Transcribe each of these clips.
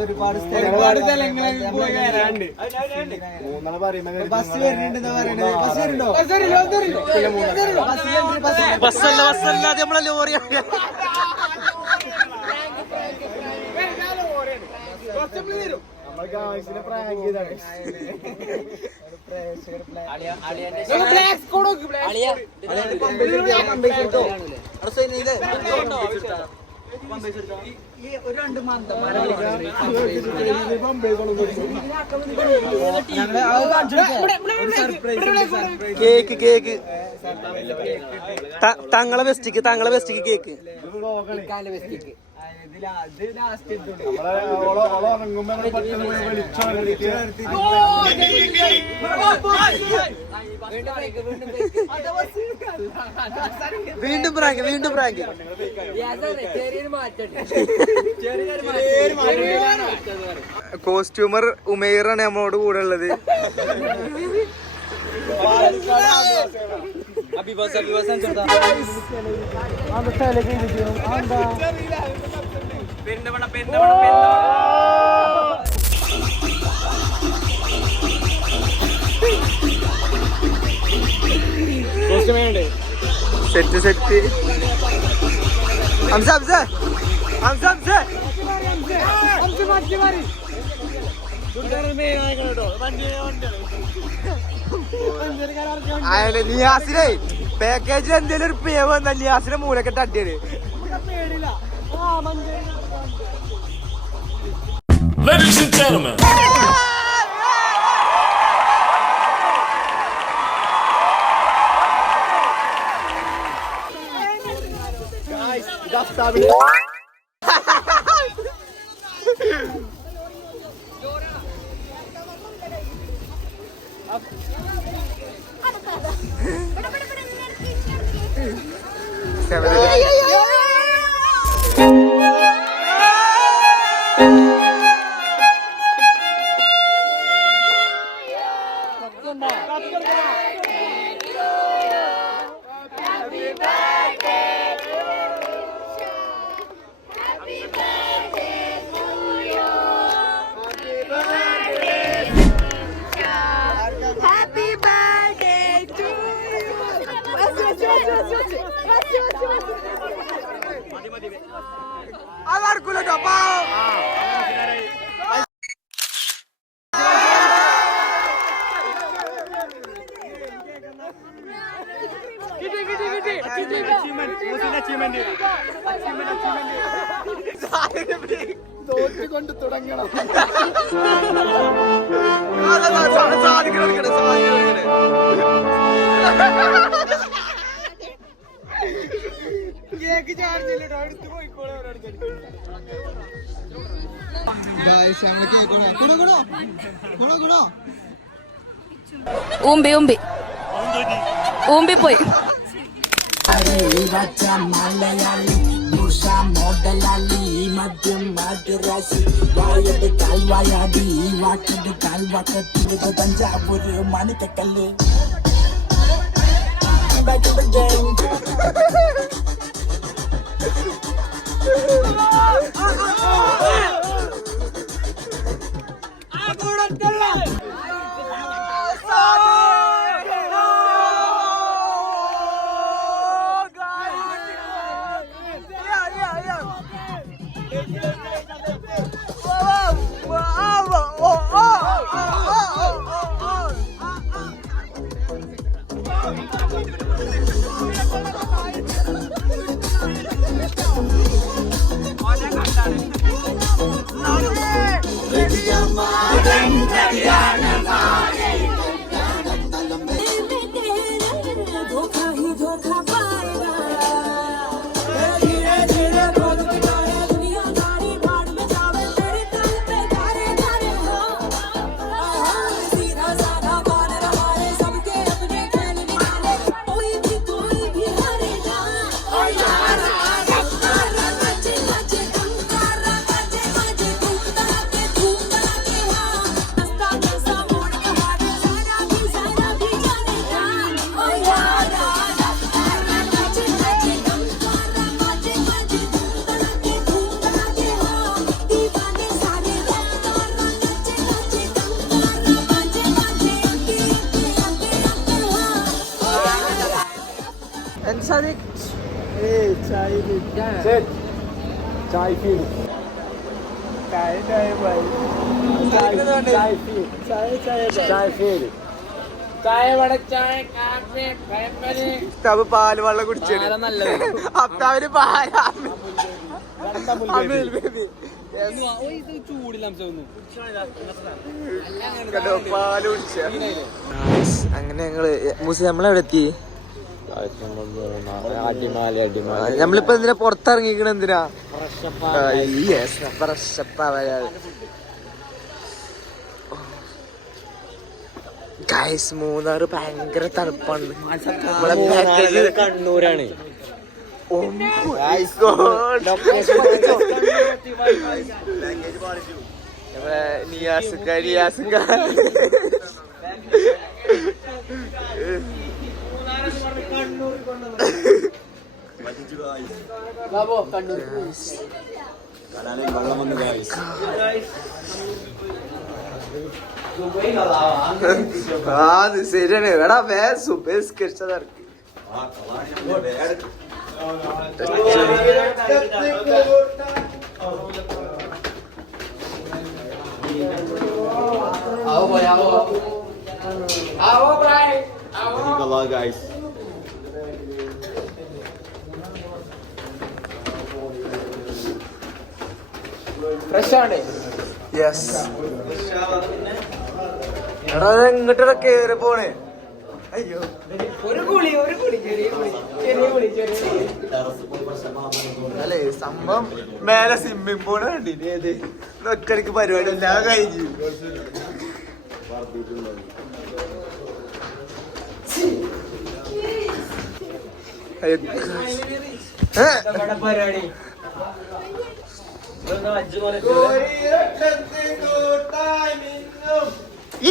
ഒരുപാട് സ്ഥലങ്ങളിൽ പോയി വരാണ്ട് ബസ് വരുന്നുണ്ട് ബസ്സല്ലാതെ നമ്മളെ ലോറി കേക്ക് കേക്ക് തങ്ങളെ ബെസ്റ്റിക്ക് കേക്ക് വീണ്ടും പ്രാങ്ക് കോസ്റ്റ്യൂമർ ഉമേറാണ് നമ്മളോട് കൂടെ ഉള്ളത്. സെറ്റ് നിയാസിനെ പാക്കേജിൽ എന്തേലും ഒരു പേ വന്നാൽ നിയാസിനെ മൂലക്കെട്ട് അടിയത്. Ladies and gentlemen. കൊണ്ട് തുടങ്ങണം. ഊമ്പി പോയി. മോഡലാലി മദ്യം മദ്രാസി വായത് കാൽവായാടി വാക്കത് കാൽവാക്കത്തിരുത് തഞ്ചാവൂര് മാണിക്കക്കല്ല് Yeah. സാദിഖ്. അഫ്താബ് പാല് വെള്ളം കുടിച്ചത് അഫ്താബിന് പാല് പാല് കുടിച്ച. അങ്ങനെ ഞങ്ങള് നമ്മളെവിടെ എത്തി? നമ്മളിപ്പോ എന്തിനാ പുറത്തിറങ്ങിക്കണ? എന്തിനാ? ഗൈസ്, മൂന്നാറ് ഭയങ്കര തണുപ്പാണ്. കണ്ണൂരാണ്. ശരിയാണ്. എടാ സുബേസ്കരിച്ചതർക്ക് യെസ്. എടാ ഇങ്ങോട്ടാ കേറി പോണേ. അയ്യോ, അല്ലേ സംഭവം മേലെ സ്വിമ്മിംഗ് പൂള് കണ്ടില്ലേ? ഏത് ഒറ്റടിക്ക് പരിപാടി എല്ലാം കഴിഞ്ഞു.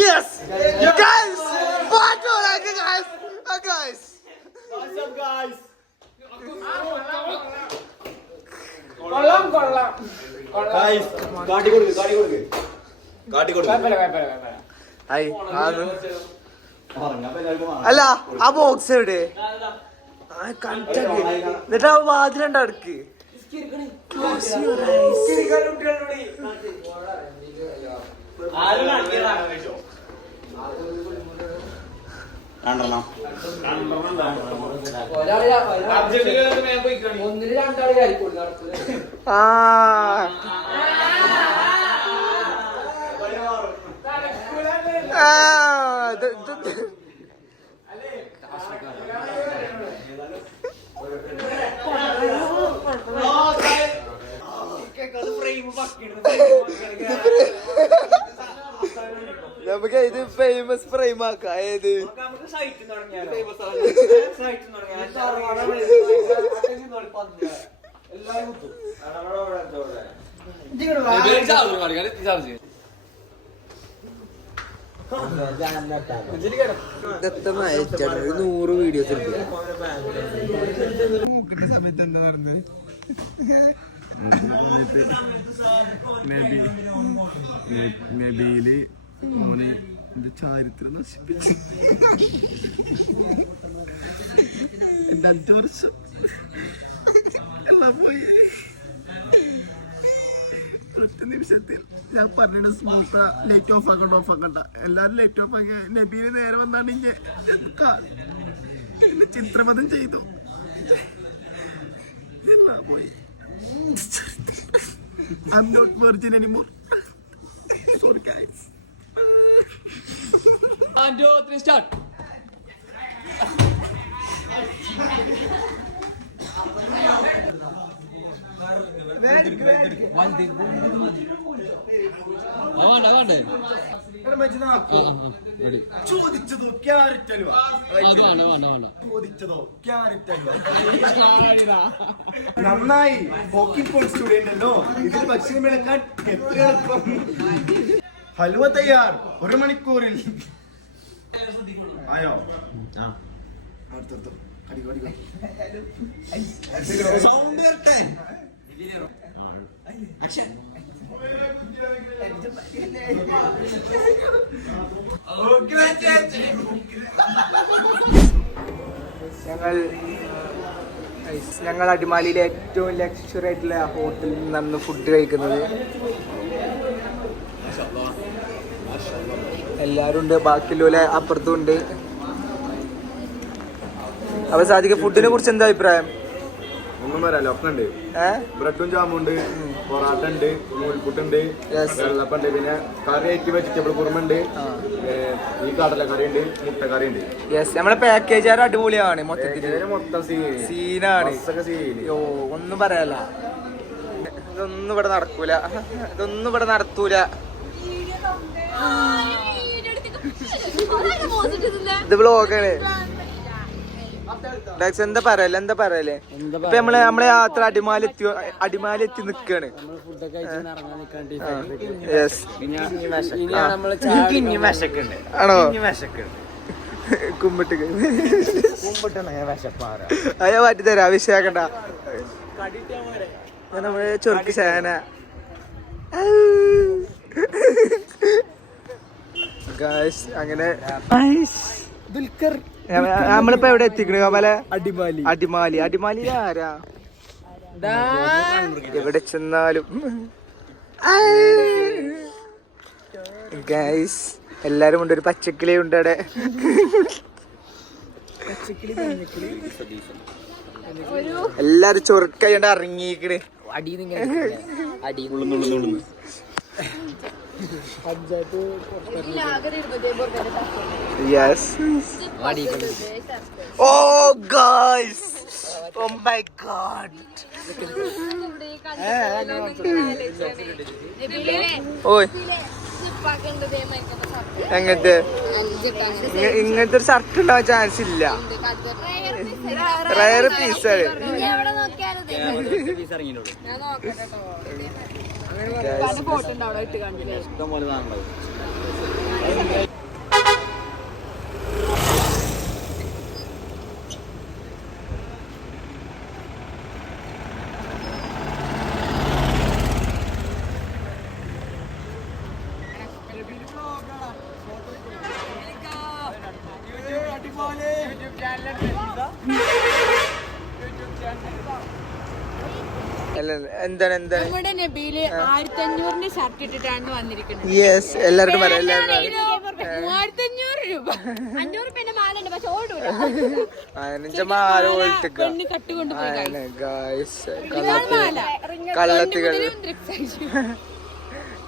Yes, guys, what do you like, guys? Guys, awesome, guys. Guys, കാട്ടി കൊടുക്ക്. അല്ല, ആ ബോക്സ് എവിടെ? എന്നിട്ട് ആ വാതിലുണ്ട് അടുക്ക്. നമുക്ക് ഇത് ഫേമസ് ഫ്രെയിം ആക്കാം. ഏത് ദത്തമായ 100 വീഡിയോസ് എടുക്കും. സമയത്ത് എന്താ പറഞ്ഞത്? മെബിയില് മോനെ എന്റെ ചാരിത്രം നശിപ്പിച്ചു. എന്റെ 5 വർഷം എല്ലാം പോയി. ഒറ്റ നിമിഷത്തിൽ ഞാൻ പറഞ്ഞിട്ട് സ്മോക്ക ലൈറ്റ് ഓഫ് ആക്കണ്ട. എല്ലാരും ലൈറ്റ് ഓഫ് ആക്കിയ നബീന് നേരെ വന്നാണ് എന്നെ ചിത്രപഥം ചെയ്തു. എല്ലാം പോയി. I'm not virgin anymore. Sorry guys. 1, 2, 3 start. ചോദിച്ചതോ ക്യാരറ്റ് അൽവ. നന്നായി. ഹോക്കി പോൾ സ്റ്റുഡന്റ് അല്ലോ. ഇതിൽ ഭക്ഷണം എടുക്കാൻ എത്ര എളുപ്പം. ഹൽവ തയ്യാർ 1 മണിക്കൂറിൽ. ആയോ? സൗണ്ട് വരട്ടെ. ഞങ്ങൾ അടിമാലിയിലെ ഏറ്റവും ലക്ഷറി ആയിട്ടുള്ള ഹോട്ടലിൽ നിന്നാണ് ഫുഡ് കഴിക്കുന്നത്. എല്ലാവരും ഉണ്ട്, ബാക്കിയുള്ള അപ്പുറത്തും ഉണ്ട്. അപ്പൊ സാധിക്ക ഫുഡിനെ കുറിച്ച് എന്താ അഭിപ്രായം? ഒന്നും വരാല്ലോ, ഒക്കെ ഉണ്ട്. ബ്രെഡും ജാമും ഉണ്ട്, പൊറാട്ട ഉണ്ട്, നൂൽപുട്ടുണ്ട്, വെള്ളപ്പുണ്ട്, പിന്നെ കറി ആയിട്ട് വെജിറ്റബിൾ കുറുമുണ്ട്, ഈ കടലക്കറി ഉണ്ട്, മുട്ടക്കറി ഉണ്ട്. യെസ്, നമ്മളെ പാക്കേജ് അടിപൊളിയാണ്. മൊത്തം സീനാണ്. ഒന്നും പറയാല്ല. ഇതൊന്നും ഇവിടെ നടക്കൂല, ഇതൊന്നും ഇവിടെ നടത്തൂല. ഇത് വ്ളോഗാണ്. എന്താ പറയല്ലേ ഇപ്പൊ നമ്മളെ യാത്ര അടിമാലി എത്തി നിക്കാണ്. ആണോ? കുമ്പിട്ട് അയ്യോ മാറ്റി തരാം, വിഷയാക്കണ്ട. നമ്മള് ചൊറുക്ക് ശേന അങ്ങനെ നമ്മളിപ്പോ എവിടെ എത്തിക്കണ കമലെ? അടിമാലി ആരാ എവിടെ ചെന്നാലും ഗൈസ് എല്ലാരും ഉണ്ട്. ഒരു പച്ചക്കിളി ഉണ്ട് അവിടെ. എല്ലാരും ചൊറുക്കണ്ട് ഇറങ്ങിക്കണ്. Yes. Oh guys. Oh my god. ഓയ് എങ്ങനത്തെ ഇങ്ങനത്തെ ഒരു ഷർട്ട് ഉണ്ടാവാൻ ചാൻസ് ഇല്ല. റയർ പീസാണ്. എന്താണ് നമ്മുടെ നബീല് 1500 ഷർട്ട് ഇട്ടിട്ടാണ് വന്നിരിക്കുന്നത്. യെസ്, എല്ലാവർക്കും പറയാം. 3500 രൂപ 500 രൂപ മാലുണ്ട്, പക്ഷെ ഓടൂല. പെണ്ണ് കട്ടുകൊണ്ട്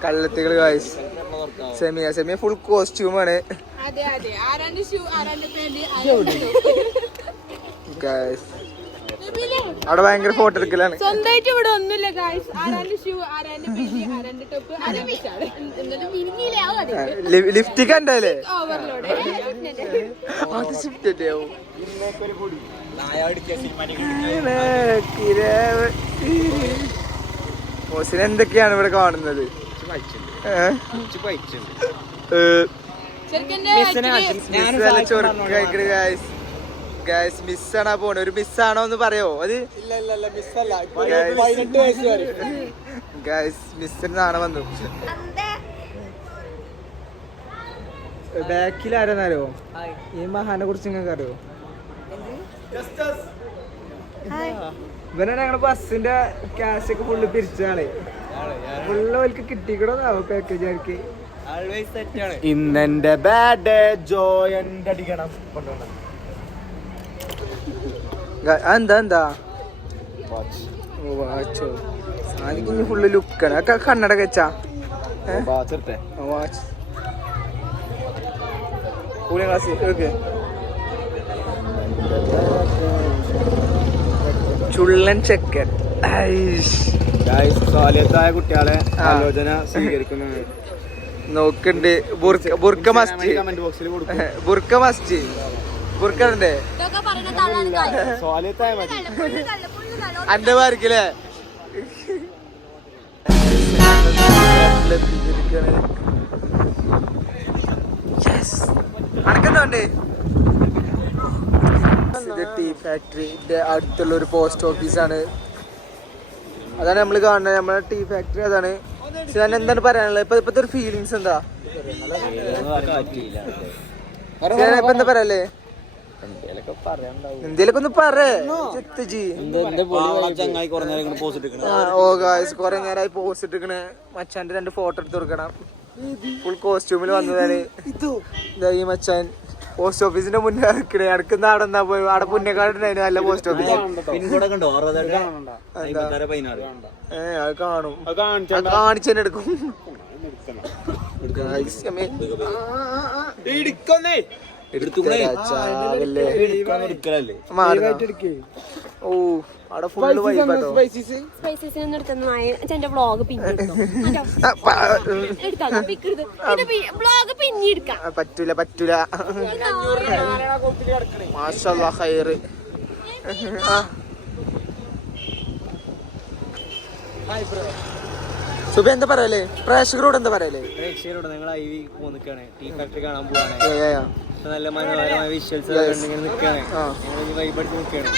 കള്ളത്തികൾ ഗായ്സ്. സെമിയ ഫുൾ കോസ്റ്റ്യൂമാണ് അതെ. ആരാന്റെ ഷൂ, ആരാന്റെ പാന്റ് ഗായ്സ്. അവിടെ ഭയങ്കര ഫോട്ടോ എടുക്കലാണ്. സ്വന്തമായിട്ട് ഇവിടെ ഒന്നുമില്ല ഗായ്സ്. ആരാന്റെ ഷൂ, ആരാന്റെ പെന്റ്, ആരാന്റെ ടോപ്പ്, ആരാന്റെ ഷാള്. ലിഫ്റ്റ് കണ്ടല്ലേ? ഓവർലോഡ്. അത് ഷിഫ്റ്റ് ആവും. മോസിന് എന്തൊക്കെയാണ് ഇവിടെ കാണുന്നത്? മിസ്സാണാ പോണ. ഒരു മിസ്സാണോ എന്ന് പറയോ? അത് മിസ്സിന് നാണ വന്നു. ബാക്കിൽ ആരെന്നറിയോ? ഈ മഹാനെ കുറിച്ച് നിങ്ങൾക്ക് അറിയോ? ഇവനാണ് ഞങ്ങളുടെ ബസ്സിന്റെ ക്യാഷ് ഒക്കെ ഫുള്ള് പിരിച്ചാളെ. ഫുള്ള് അവർക്ക് കിട്ടിക്കണോ പാക്കേജ് ആർക്ക്. ഇന്നെന്റെ ബാഡ് ജോയന്റ് അടിക്കണം. എന്താ വാച്ചോ? ആദ്യം ഫുള്ള് ലുക്കാണ്. കണ്ണട വെച്ചാ ചുള്ളൻ ചെക്കൻ. സ്വാലിയത്തായ കുട്ടികളെ ആലോചന സ്വീകരിക്കുന്നത് നോക്കണ്ട്. ബുർക്ക മസ്റ്റ്. ബുർക്കണ്ടേ അന്റെ പാർക്കില്ലേ? അടക്കുന്നുണ്ട്. ടീ ഫാക്ടറിന്റെ അടുത്തുള്ള ഒരു പോസ്റ്റ് ഓഫീസാണ്. അതാണ് നമ്മൾ കാണുന്നത്. നമ്മളെ ടീ ഫാക്ടറി അതാണ്. എന്താണ് പറയാനുള്ളത്? ഇപ്പത്തെ ഒരു ഫീലിങ്സ് എന്താ? ഇപ്പൊ എന്താ പറയല്ലേ? എന്തേലൊക്കെ ഒന്ന് പറയേ ഓ ഗായ്സ് കൊറേ നേരമായി പോസ്റ്റ് ഇട്ടിക്കണേ. മച്ചാന്റെ 2 ഫോട്ടോ എടുത്ത് കൊടുക്കണം. ഫുൾ കോസ്റ്റ്യൂമിൽ വന്നതാണ് ഈ മച്ചാൻ. പോസ്റ്റ് ഓഫീസിന്റെ മുന്നേ നിൽക്കണേ. അടുക്കുന്ന അവിടെ നിന്നാ പോയി. അവിടെ പുന്നക്കാടുണ്ടായിരുന്നു നല്ല പോസ്റ്റ് ഓഫീസ്. അത് കാണും. കാണിച്ചെന്നെ എടുക്കും. ഓ അവിടെ ഫുള്ള് വൈബാട്ടോ. പറ്റൂല പറ്റൂല. മാഷല്ലാഹ് ഖൈറ്. സുബി എന്താ പറയല്ലേ? പ്രേക്ഷകരോട് എന്താ പറയല്ലേ? പ്രേക്ഷകരോട് നിങ്ങൾ ഐവി നിൽക്കുകയാണ്, ടീ ഫാക്ടറി കാണാൻ പോവാണ്. നല്ല മനോഹരമായ വിഷ്വൽസ് ഇങ്ങനെ നിൽക്കുകയാണ്. ഞങ്ങൾ വൈബടിച്ച് നിൽക്കുകയാണ്.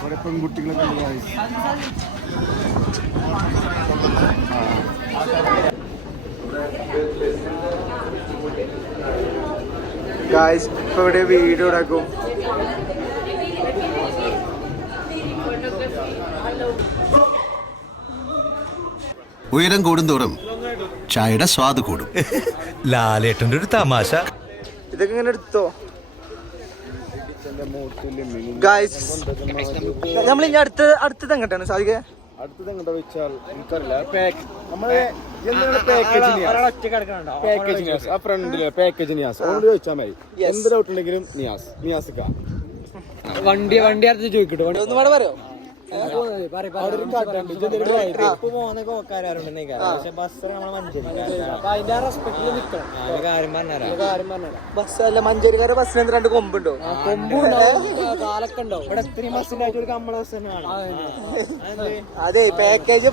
കുറെ പെൺകുട്ടികളൊക്കെ ഗായ്സ് ഇപ്പൊ ഇവിടെ വീഡിയോ ഉണ്ടാക്കും. ഉയരം കൂടുന്തോറും ചായയുടെ സ്വാദ് കൂടും. ലാലേട്ടന്റെ ഒരു തമാശ. ഇതൊക്കെ ഇങ്ങനെ എടുത്തോ ഗായ്സ്. നമ്മൾ ഇനി അടുത്തത് എങ്ങോട്ടാണ് സാധിക്കുക? അടുത്തത് എങ്ങോട്ടാ വെച്ചാൽ എനിക്കറിയില്ല. പാക്കേജിങ് ആ ഫ്രണ്ടില് പാക്കേജ് നിയാസ് ഓണോട് ചോദിച്ചാൽ മതി. എന്ത് ഡൗട്ട് ഉണ്ടെങ്കിലും നിയാസിക്ക വണ്ടി അടുത്ത് ചോദിക്കട്ടെ. ഒന്ന് വേണം പറയോ? ബസ്സല്ല മഞ്ചേരിക്കാരെ ബസ്സിന് 2 കൊമ്പുണ്ടോ? അതെ പാക്കേജ്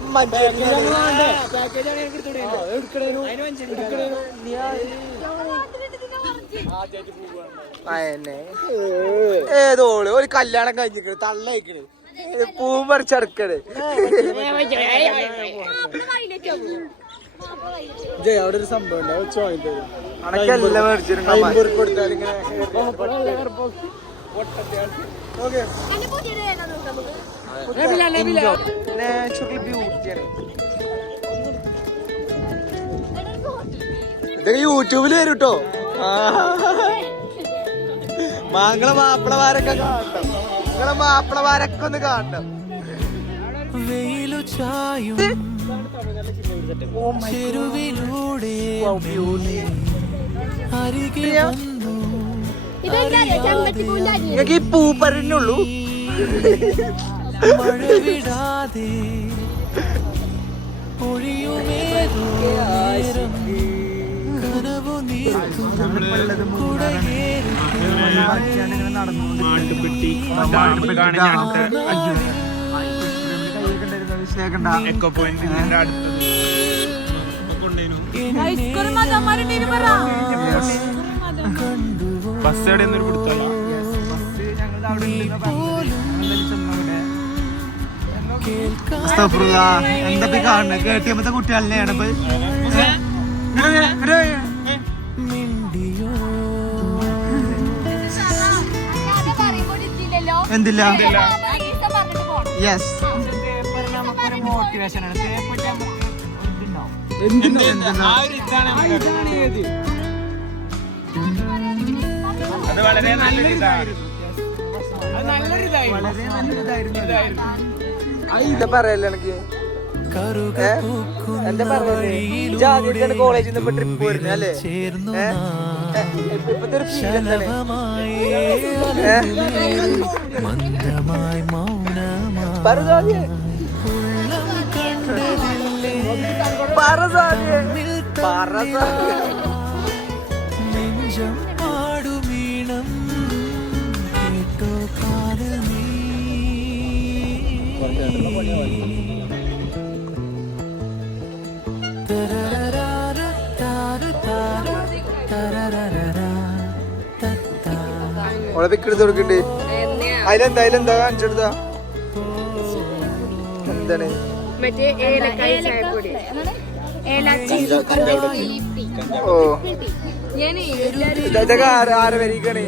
ഏതോള് ഒരു കല്യാണം കഴിഞ്ഞിക്കണ് തള്ളയിക്കണ് പൂവും പറിച്ചടക്കണ്. അവിടെ ഒരു സംഭവം അണക്കെല്ലാം മേടിച്ചിരുന്നു. നാച്ചുറൽ ബ്യൂട്ടിയാണ്. ഇതൊക്കെ യൂട്യൂബിൽ വരും കേട്ടോ. മാങ്ങളെ മാപ്പിളമാരൊക്കെ കാണണം. നിങ്ങളെ മാപ്പിളമാരൊക്കെ ഒന്ന് കാണണം. നിങ്ങൾക്ക് ഈ പൂ പറഞ്ഞുള്ളൂ. ബസ് എവിടെ പിടുത്തല്ല. എന്താ കാണുന്നത്? KTM കുട്ടികളെയാണ് എന്തില്ല. യെസ് അത് വളരെ നല്ലൊരു ഇതായിരുന്നു. എന്താ പറയല്ലേ എനിക്ക്? എന്താ പറഞ്ഞത്? കോളേജിൽ നിന്ന് ട്രിപ്പ് വരുന്നത് അല്ലേ? ഇപ്പത്തെ ഒരു ഫീൽ എന്താണ്? ഓളെ പിക്കെടുത്ത് കൊടുക്കണ്ടേ? അതിലെന്താ കാണിച്ചെടുത്താ? എന്താണ് ഓ ഇതൊക്കെ ആരെ വരികയാണ്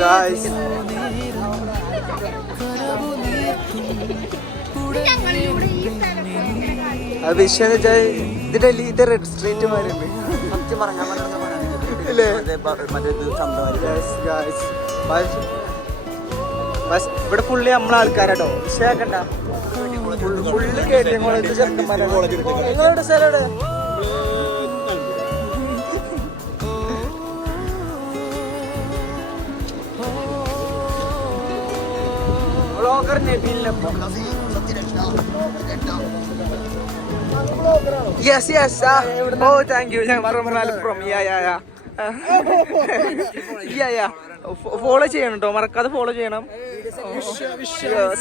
ഗായ്സ് അത് വിഷയം എന്ന് വെച്ചാൽ ഇത് റെഡ് സ്ട്രീറ്റ് മാരുണ്ട് ഇല്ലേ ഇവിടെ ഫുള്ളി നമ്മളെ ആൾക്കാരാട്ടോ വിഷയാക്കണ്ട ഫുള്ള് കേട്ടി കോളേജ് നിങ്ങളുടെ സ്ഥലം എവിടെ വ്ളോഗർ നബീലിനൊപ്പം Yes. Oh, thank you. I'm from Malappuram. Yeah. Follow ചെയ്യണം കേട്ടോ, മറക്കാതെ ഫോളോ ചെയ്യണം,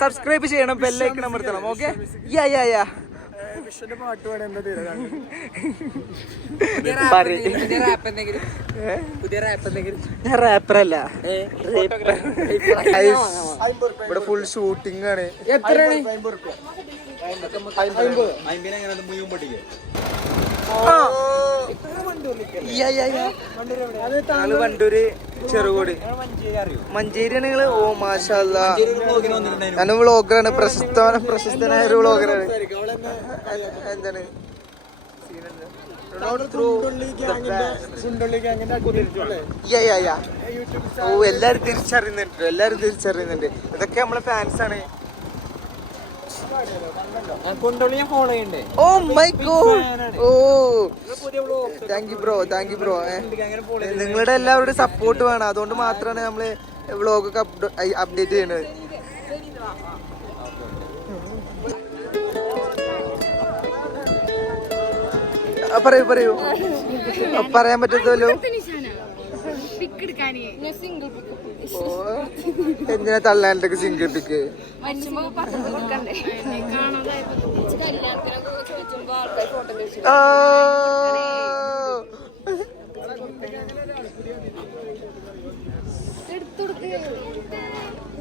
സബ്സ്ക്രൈബ് ചെയ്യണം, ബെല്ലൈക്കൺ അമർത്തണം. ഓക്കെ യാ പാട്ട് പാടാൻ ഞാൻ റാപ്പറല്ല, ഇവിടെ ഫുൾ ഷൂട്ടിംഗ് ആണ്. വണ്ടൂര് ചെറുകോട് മഞ്ചേരിയാണ് നിങ്ങള്. ഓ മാഷാ അല്ലാഹ്, ഞാൻ വ്ളോഗറാണ്, പ്രശസ്തനായ ഒരു വ്ളോഗറാണ്. എന്താണ് ഓ എല്ലാരും തിരിച്ചറിയുന്നുണ്ട്. ഇതൊക്കെ നമ്മളെ ഫാൻസാണ്. Oh my god, oh thank you bro. നിങ്ങളുടെ എല്ലാവരുടെയും സപ്പോർട്ട് വേണം, അതുകൊണ്ട് മാത്രമാണ് നമ്മള് വ്ളോഗൊക്കെ അപ്ഡേറ്റ് ചെയ്യണത്. പറയൂ പറയാൻ പറ്റത്തല്ലോ. എന്തിനാ തള്ളാനൊക്കെ സിംഗിൾ പിക്ക്?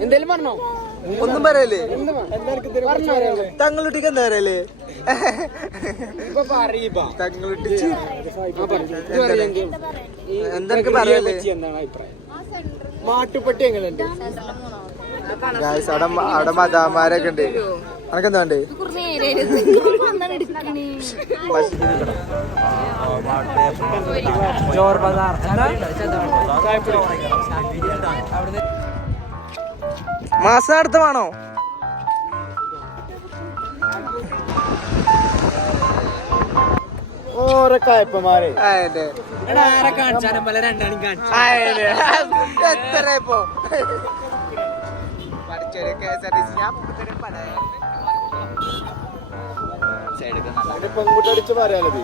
എന്തേലും പറഞ്ഞോ? ഒന്നും പറയല്ലേ? തങ്ങളുട്ടിക്ക് എന്താ പറയല്ലേ? തങ്ങളുട്ടി എന്തൊക്കെ പറയല്ലേ? മാട്ടുപ്പെട്ടി എങ്ങനെയുണ്ട്? അവിടെ മതാമാരൊക്കെ ഉണ്ട്. അനക്കെന്താ ഉണ്ട്? മാസാർത്ഥമാണോ? ഓരോ കായപ്പന്മാരെ എത്ര ഇപ്പോ പഠിച്ചൊരു KSRTC പെൺകുട്ടിയടിച്ച് പറയാനത്.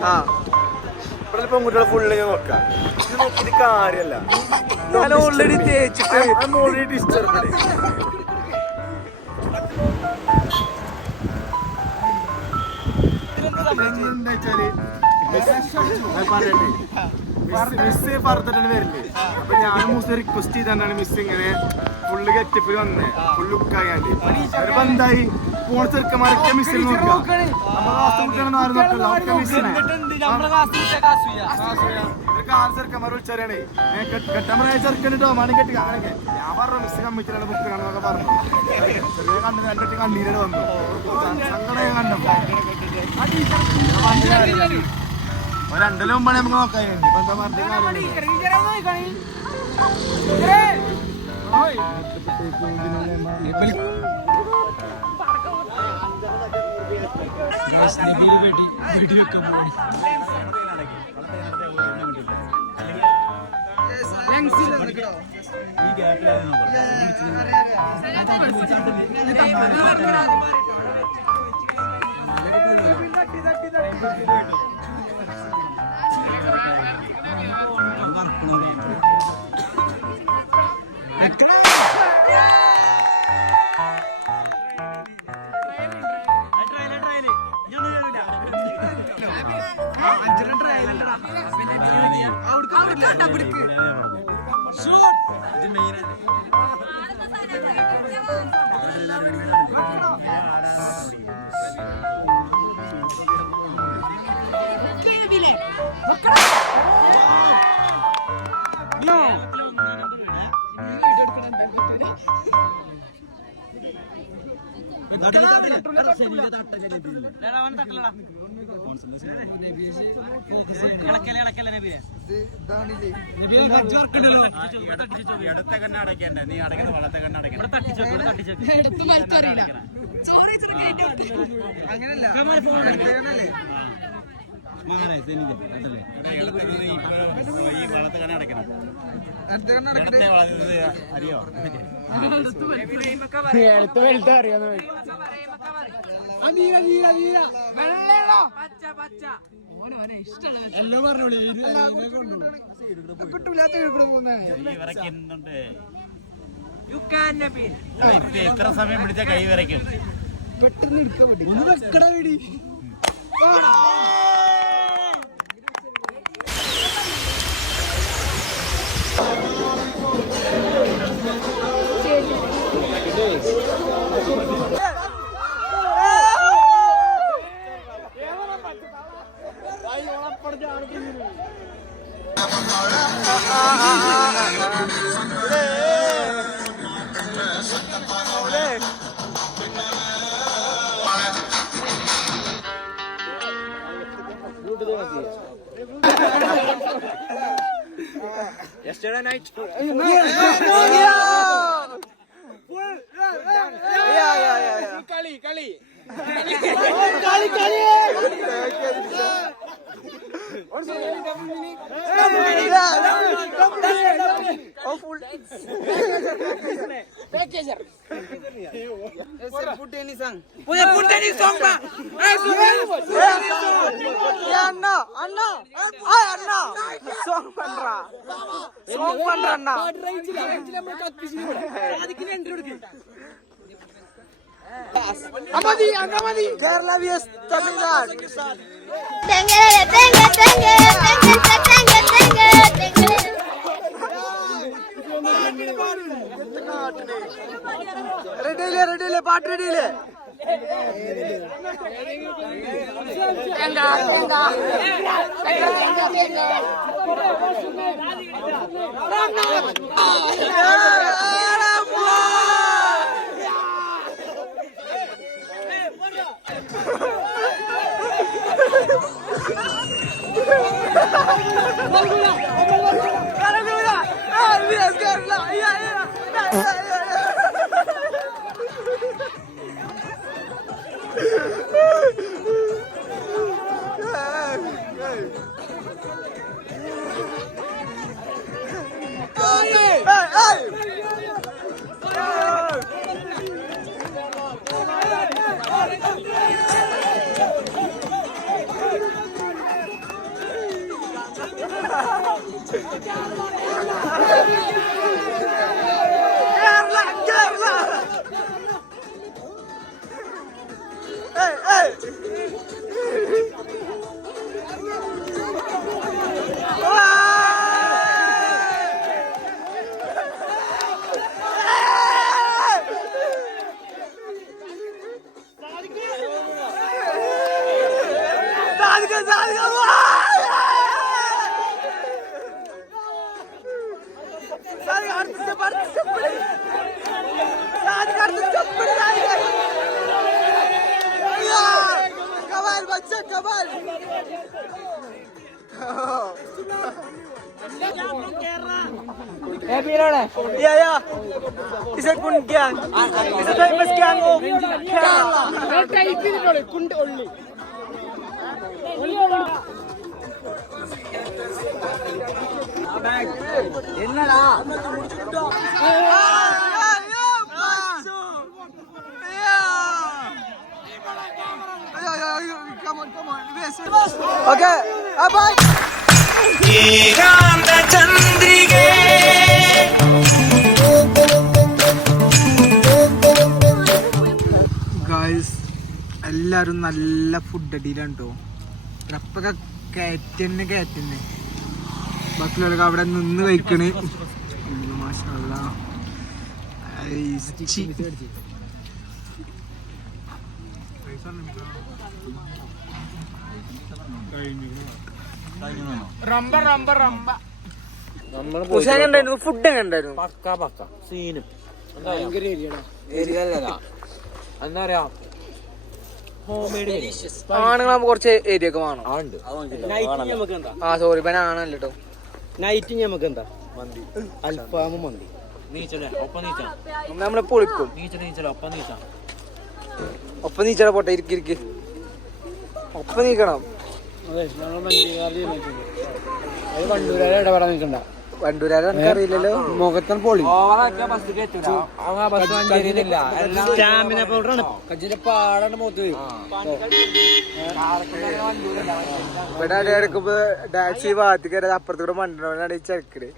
ഇവിടെ പെൺകുട്ടികളെ ഫുള്ള് ഞാൻ നോക്കാം, ഇത് നോക്കിയിട്ട് കാര്യല്ല. ഞാൻ ഓൾറെഡി തേച്ചിട്ട് ഓൾറെഡി ഡിസ്റ്റർബ്. എന്താ വെച്ചാല് മിസ് പറഞ്ഞിട്ടാണ് വരല്. അപ്പൊ ഞാൻ മൂന്ന് റിക്വസ്റ്റ് ചെയ്താണ് മിസ് ഇങ്ങനെ ഫുള്ള് ഗെറ്റപ്പിൽ വന്നേ, ഫുള്ള് ലുക്കായാണ്ട്. അപ്പൊ എന്തായി പോണ ചെറുക്കന്മാരൊക്കെ മിസ്സിൽ നോക്കുക. നമ്മളെ ക്ലാസ് കുട്ടികളൊന്നും ആരും നോക്കില്ല, ഒക്കെ മിസ്സിനെ ചെറുക്കന്മാർ വിളിച്ചാരാണ് കെട്ടാൻ പറയാ ചെറുക്കനിട്ടോ മണി കെട്ടി അങ്ങനെയൊക്കെ. ഞാൻ പറഞ്ഞു മിസ് കമ്മിറ്റിയിലാണ് ബുക്കിലാണെന്നൊക്കെ പറഞ്ഞു. ചെറിയ കണ്ണ് കണ്ടിട്ട് കണ്ണീരോട് വന്നു, സങ്കടം കണ്ടപ്പോ. രണ്ടിലും മുമ്പാണ് നമുക്ക് നോക്കാൻ ഇപ്പൊ എന്താ പറഞ്ഞ എത്ര സമയം പിടിച്ച കൈ വരയ്ക്കും. പെട്ടെന്ന് എടുക്കാൻ വേണ്ടി ഒന്ന് വെക്കട വേടി Yesterday night. Kerala vs Tamil Nadu. റെഡിയില്ലേ പാട്ട് റെഡിയില്ലേ? Yeah. It's a good gang. It's a famous gang of Kerala. Type it couldn't only. Come on. Okay. Bye. Guys എല്ലാരും നല്ല ഫുഡ് അടിയിലാണ് കേട്ടോ. ട്രപ്പൊക്കെ കയറ്റന്നെ ബാക്കിയുള്ളവരൊക്കെ അവിടെ നിന്ന് കഴിക്കണ്. മാഷാ അല്ലാഹ്. ഫുഡ് എങ്ങനെ ഉണ്ടായിരുന്നു? പക്ക പക്ക സീനും എന്താ പറയാ ആണുങ്ങളാകുമ്പോ കുറച്ച് ഏരിയ ഒക്കെ വേണം. ആ സോറി ഇപ്പൊ ആണല്ലോ കേട്ടോ. നൈറ്റ് നമുക്ക് എന്താ മന്തി അൽഫാമും മന്തി നീച്ചല്ലേ ഒപ്പം നീച്ചാ നമ്മളെ പൊളിക്കും. നീച്ചല ഒപ്പം നീച്ചാ ഒപ്പം നീച്ചാ പോട്ടെ. ഇരിക്കിരിക്ക് ഒപ്പം നീക്കണം. അതെ ഞങ്ങൾ വണ്ടൂരാരെ ഇടപെടാൻ നിൽക്കണ്ട. വണ്ടൂരാരെ നമുക്ക് അറിയില്ലല്ലോ. മുഖത്തൻ പൊളി സ്റ്റാമിന പൗഡറാണ് കജിന്റെ പാടാണ് മുഖത്ത് ഇവിടെ അടിയെടുക്കുമ്പോ ടാക്സി ഭാഗത്തേക്ക് അപ്പുറത്തൂടെ മണ്ടോണ്ടാണ് ഈ ചെറുക്കട്.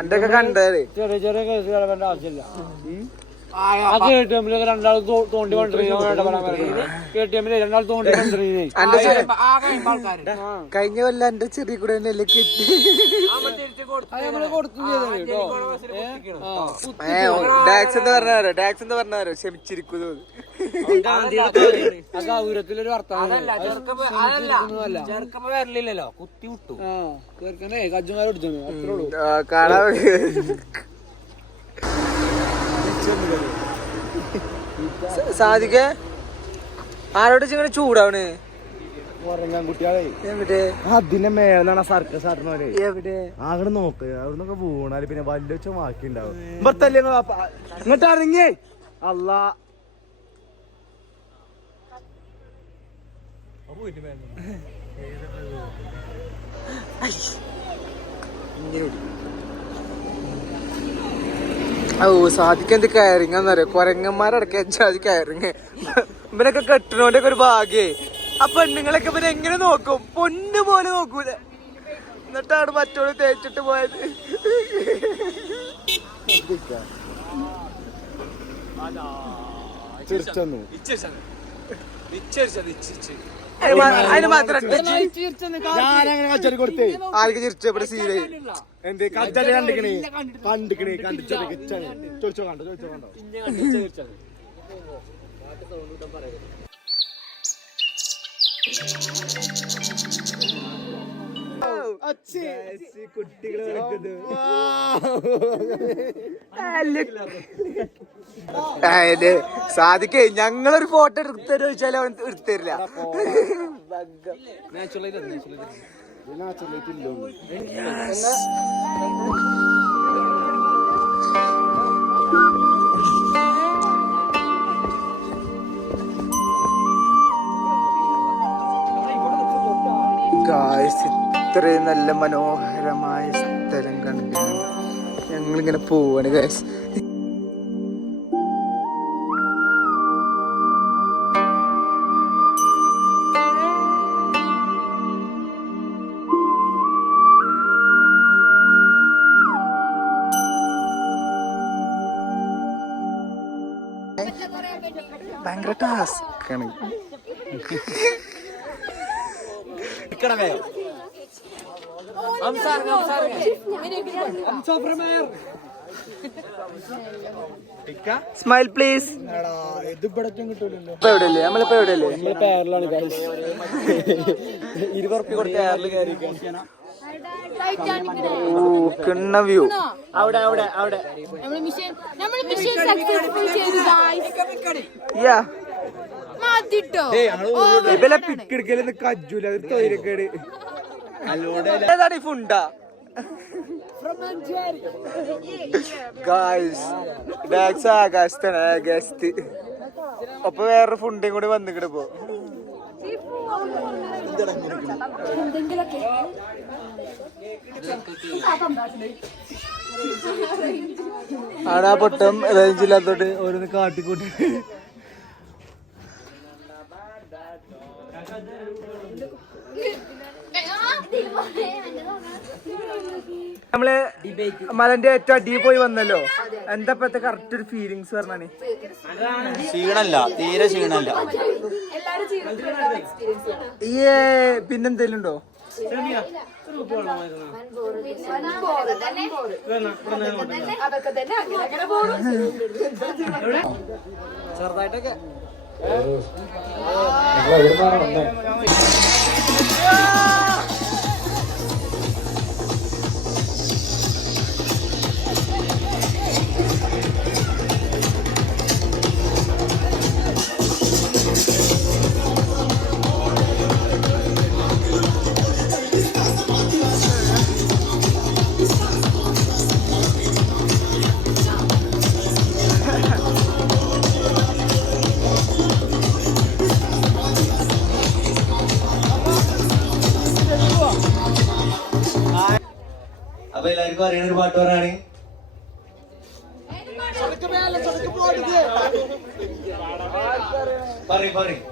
എന്തൊക്കെ കണ്ടത് ചെറിയ ചെറിയ കേസ് കിടക്കേണ്ട ആവശ്യമില്ല. ആ KTM രണ്ടാൾ തോണ്ടി KTM രണ്ടാൾ തോണ്ടി കഴിഞ്ഞ കൊല്ലം എന്റെ ചെറിയ കൂടെ തന്നെയല്ലേ കെട്ടി. ടാക്സ് എന്ന് പറഞ്ഞാരോ ക്ഷമിച്ചിരിക്കുന്നു. ഗൗരവത്തിലൊരു വർത്താനം വരലില്ലല്ലോ കുത്തി വിട്ടു ചെറുക്കനെ കജ്ജുമാരോടിച്ചു അത്രേ ഉള്ളൂ. കാണാൻ സാധിക്കേ ആരോട് ഇങ്ങനെ ചൂടാവണ്? ഉറങ്ങാൻ കുട്ടികളെ എവിടെ അതിന്റെ മേലെന്നാണ് സർക്കസ് ആട്ടുന്നവരെ. എവിടെ അങ്ങോട്ട് നോക്ക്. അവിടുന്നൊക്കെ വീണാല് പിന്നെ വലിയ വെച്ച ബാക്കി ഉണ്ടാവും. ഇങ്ങോട്ട് ഇറങ്ങിയേ അല്ലാ. ഓ സാധിക്ക് എന്ത് കയറിങ്ങന്നറിയോ? കൊരങ്ങന്മാരടക്കം ജാതി കയറിങ്. ഇവനൊക്കെ കെട്ടണോന്റെ ഒക്കെ ഒരു ഭാഗ്യേ. ആ പെണ്ണുങ്ങളൊക്കെ ഇവനെ എങ്ങനെ നോക്കും? പൊന്നു പോലെ നോക്കൂല. എന്നിട്ടാണ് മറ്റോട് തേച്ചിട്ട് പോയത്. അതിന് മാത്രം ആർക്ക് ചിരിച്ചു? ഇവിടെ സീനായി എന്ത് കച്ചടി കണ്ടിക്കണേ ചോദിച്ചോ കണ്ടോ. സാധിക്കേ ഞങ്ങളൊരു ഫോട്ടോ എടുത്തരോ ചോദിച്ചാലും അവൻ എടുത്തരില്ല. ഗായ്സ് ഇത്രയും നല്ല മനോഹരമായ സ്ഥലം കണ്ടു ഞങ്ങളിങ്ങനെ പോവാണ് ഗായ്സ്. ഭയങ്കര ടാസ്ക് ആണ്. Smile please. ഇപ്പൊ എവിടെയല്ലേ? നമ്മളിപ്പോ എവിടെയല്ലേ? കിണ്ണ വ്യൂ. ഇവലെ പിക്കെടുക്കലെന്ന് കജ്ജൂല. ഒരു തൊയിരക്കേട്. ഏതാണ് ഈ ഫുണ്ട? ആകാശത്താണ്. ആകാശത്ത് അപ്പൊ വേറൊരു ഫുണ്ടും കൂടി വന്നിക്കിട്ട് പോ. ആടാ പൊട്ടം റേഞ്ചില്ലാത്തോട്ട് ഓരോന്ന് കാട്ടിക്കൂട്ടി. നമ്മള് മലന്റെ ഏറ്റവും അടിയിൽ പോയി വന്നല്ലോ. എന്താ ഇപ്പത്തെ കറക്റ്റ് ഒരു ഫീലിങ്സ് പറഞ്ഞാണ്? ക്ഷീണല്ല, തീരെ ക്ഷീണല്ല. പിന്നെന്തേലും ഉണ്ടോ? അതൊക്കെ തന്നെ അങ്ങനെ പോടും. ചെറുതായിട്ടൊക്കെ അപ്പൊ എല്ലാവർക്കും അറിയണ ഒരു പാട്ട് പറയാണ്. പറയും